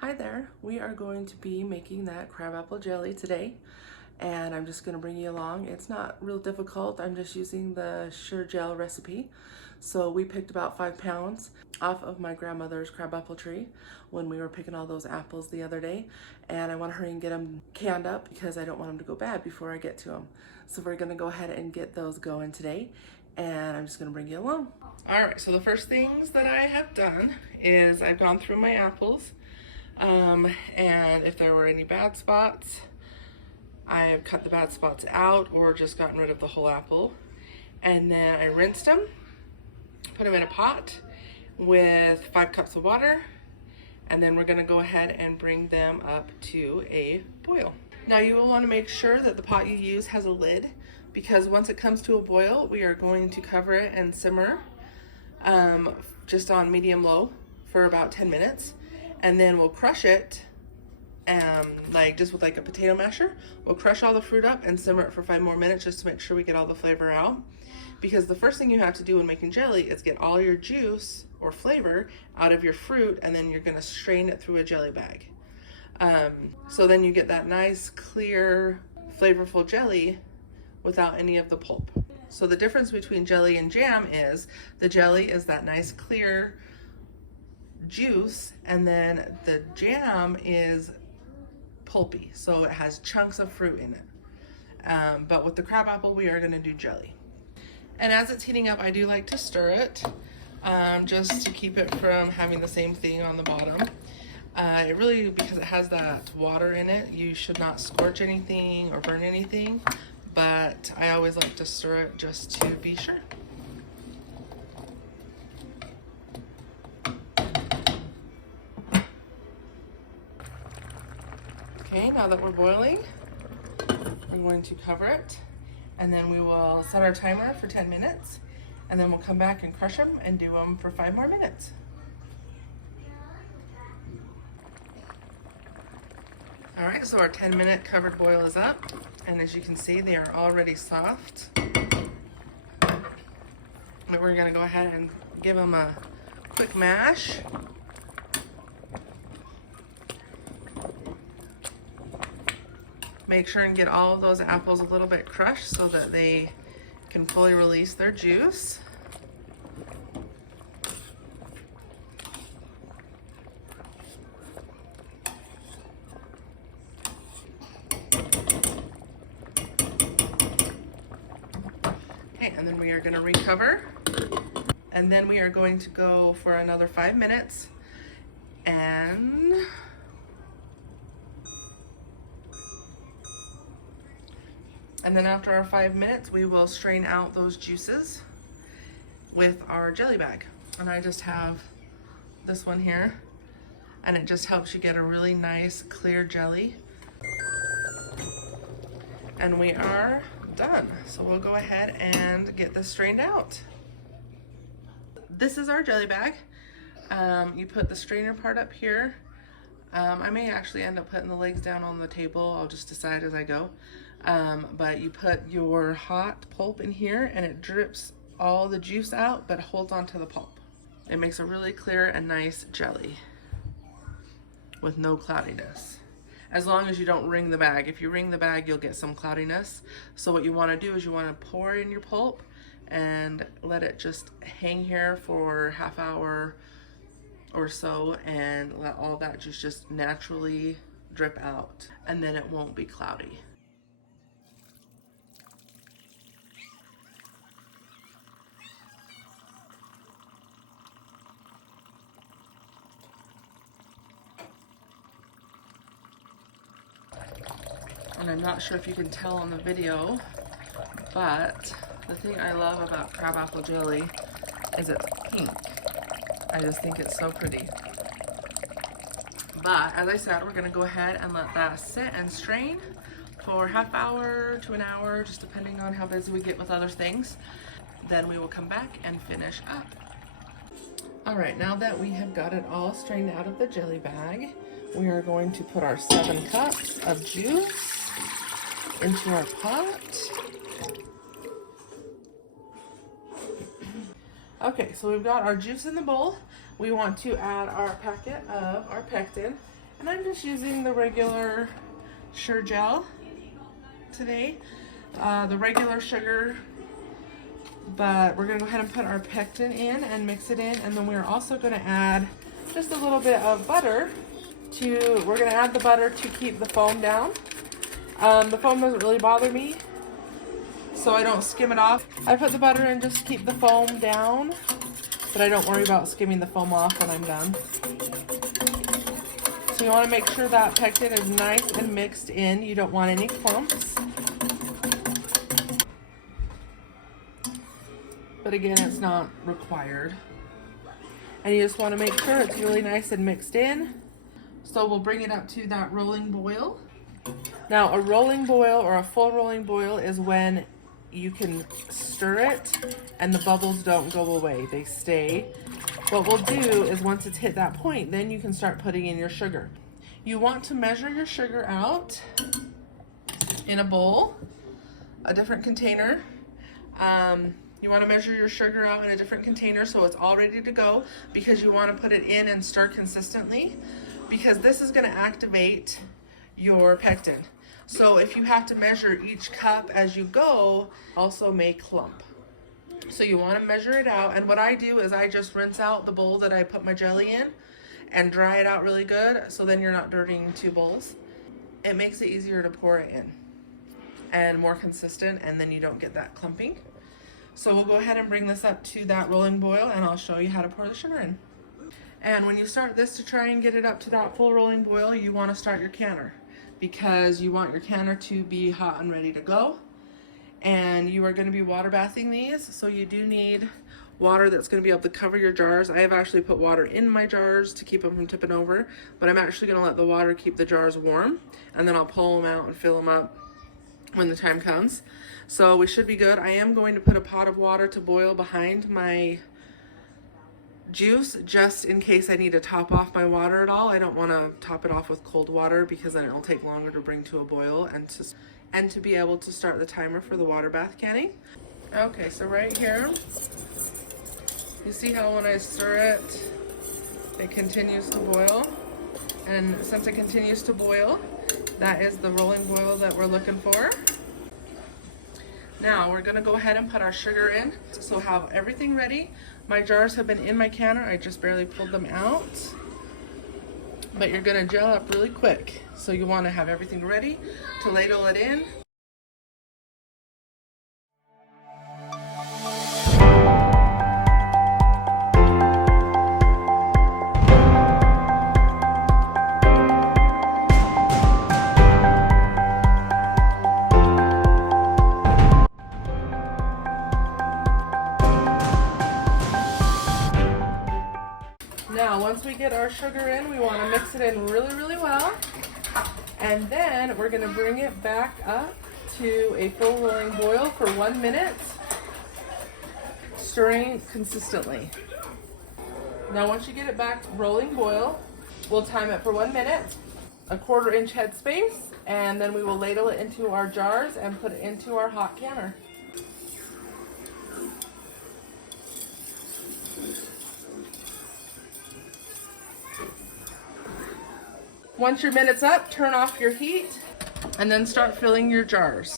Hi there, we are going to be making that crabapple jelly today, and I'm just going to bring you along. It's not real difficult, I'm just using the Sure Gel recipe. So we picked about 5 pounds off of my grandmother's crabapple tree when we were picking all those apples the other day, and I want to hurry and get them canned up because I don't want them to go bad before I get to them. So we're going to go ahead and get those going today, and I'm just going to bring you along. Alright, so the first things that I have done is I've gone through my apples. And if there were any bad spots, I've cut the bad spots out or just gotten rid of the whole apple. And then I rinsed them, put them in a pot with 5 cups of water, and then we're going to go ahead and bring them up to a boil. Now you will want to make sure that the pot you use has a lid, because once it comes to a boil, we are going to cover it and simmer just on medium-low for about 10 minutes. And then we'll crush it, like just with like a potato masher. We'll crush all the fruit up and simmer it for 5 more minutes just to make sure we get all the flavor out. Because the first thing you have to do when making jelly is get all your juice or flavor out of your fruit, and then you're gonna strain it through a jelly bag. So then you get that nice, clear, flavorful jelly without any of the pulp. So the difference between jelly and jam is the jelly is that nice, clear juice, and then the jam is pulpy, so it has chunks of fruit in it. But with the crabapple, we are going to do jelly. And as it's heating up, I do like to stir it just to keep it from having the same thing on the bottom. It really, because it has that water in it, you should not scorch anything or burn anything, but I always like to stir it just to be sure. Okay, now that we're boiling, we're going to cover it, and then we will set our timer for 10 minutes, and then we'll come back and crush them and do them for 5 more minutes. All right, so our 10-minute covered boil is up, and as you can see, they are already soft. But we're gonna go ahead and give them a quick mash. Make sure and get all of those apples a little bit crushed so that they can fully release their juice. Okay, and then we are going to recover. And then we are going to go for another 5 minutes. And then after our 5 minutes, we will strain out those juices with our jelly bag. And I just have this one here, and it just helps you get a really nice clear jelly. And we are done. So we'll go ahead and get this strained out. This is our jelly bag. You put the strainer part up here. I may actually end up putting the legs down on the table. I'll just decide as I go. But you put your hot pulp in here, and it drips all the juice out but holds onto the pulp. It makes a really clear and nice jelly with no cloudiness, as long as you don't wring the bag. If you wring the bag, you'll get some cloudiness. So what you want to do is you want to pour in your pulp and let it just hang here for half hour or so, and let all that juice just naturally drip out, and then it won't be cloudy. And I'm not sure if you can tell on the video, but the thing I love about crabapple jelly is it's pink. I just think it's so pretty. But as I said, we're gonna go ahead and let that sit and strain for half hour to an hour, just depending on how busy we get with other things. Then we will come back and finish up. All right, now that we have got it all strained out of the jelly bag, we are going to put our 7 cups of juice into our pot. Okay, so we've got our juice in the bowl. We want to add our packet of our pectin, And I'm just using the regular Sure Gel today, the regular sugar, but we're gonna go ahead and put our pectin in and mix it in, and then we're also gonna add just a little bit of butter we're gonna add the butter to keep the foam down. The foam doesn't really bother me, so I don't skim it off. I put the butter in just to keep the foam down, but I don't worry about skimming the foam off when I'm done. So you want to make sure that pectin is nice and mixed in. You don't want any clumps. But again, it's not required. And you just want to make sure it's really nice and mixed in. So we'll bring it up to that rolling boil. Now a rolling boil or a full rolling boil is when you can stir it and the bubbles don't go away, they stay. What we'll do is once it's hit that point, then you can start putting in your sugar. You want to measure your sugar out in a bowl, a different container. You want to measure your sugar out in a different container so it's all ready to go, because you want to put it in and stir consistently, because this is going to activate your pectin. So if you have to measure each cup as you go, also may clump. So you want to measure it out, and what I do is I just rinse out the bowl that I put my jelly in and dry it out really good, so then you're not dirtying two bowls. It makes it easier to pour it in and more consistent, and then you don't get that clumping. So we'll go ahead and bring this up to that rolling boil, and I'll show you how to pour the sugar in. And when you start this, to try and get it up to that full rolling boil, you want to start your canner, because you want your canner to be hot and ready to go. And you are going to be water bathing these, so you do need water that's going to be able to cover your jars. I have actually put water in my jars to keep them from tipping over, but I'm actually going to let the water keep the jars warm, and then I'll pull them out and fill them up when the time comes. So we should be good. I am going to put a pot of water to boil behind my juice, just in case I need to top off my water at all. I don't want to top it off with cold water, because then it'll take longer to bring to a boil and to be able to start the timer for the water bath canning. Okay, so right here, you see how when I stir it, it continues to boil. And since it continues to boil, that is the rolling boil that we're looking for. Now we're gonna go ahead and put our sugar in. So have everything ready. My jars have been in my canner. I just barely pulled them out. But you're gonna gel up really quick. So you wanna have everything ready to ladle it in. Now, once we get our sugar in, we want to mix it in really, really well. And then we're going to bring it back up to a full rolling boil for 1 minute, stirring consistently. Now, once you get it back rolling boil, we'll time it for 1 minute, a 1/4 inch headspace, and then we will ladle it into our jars and put it into our hot canner. Once your minute's up, turn off your heat and then start filling your jars.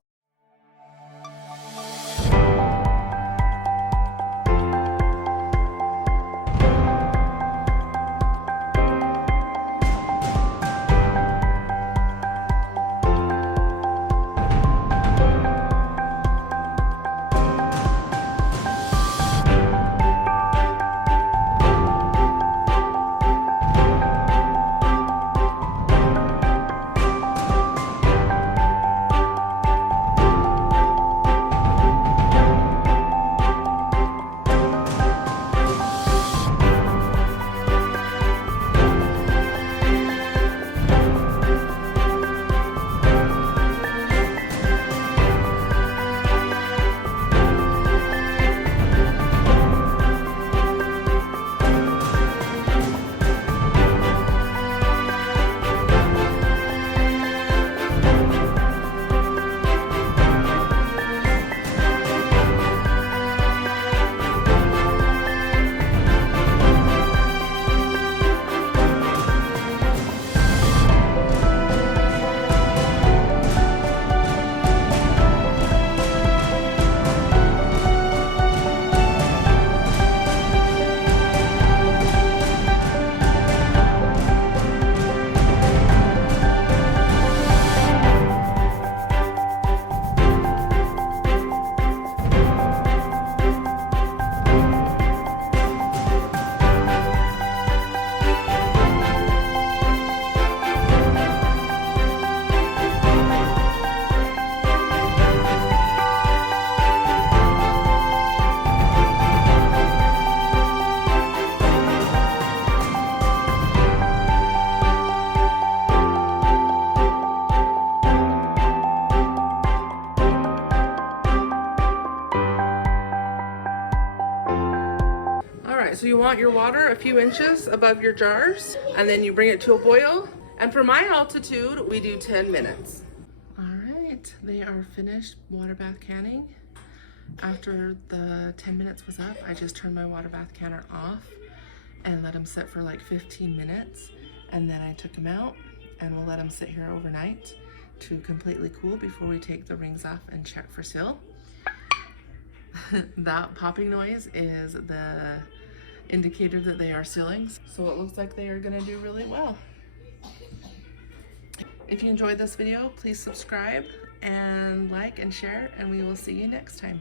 your water a few inches above your jars, and then you bring it to a boil. And for my altitude, we do 10 minutes. All right, they are finished water bath canning. After the 10 minutes was up, I just turned my water bath canner off and let them sit for like 15 minutes. And then I took them out and we'll let them sit here overnight to completely cool before we take the rings off and check for seal. That popping noise is the indicator that they are sealing. So it looks like they are gonna do really well. If you enjoyed this video, please subscribe and like and share, and we will see you next time.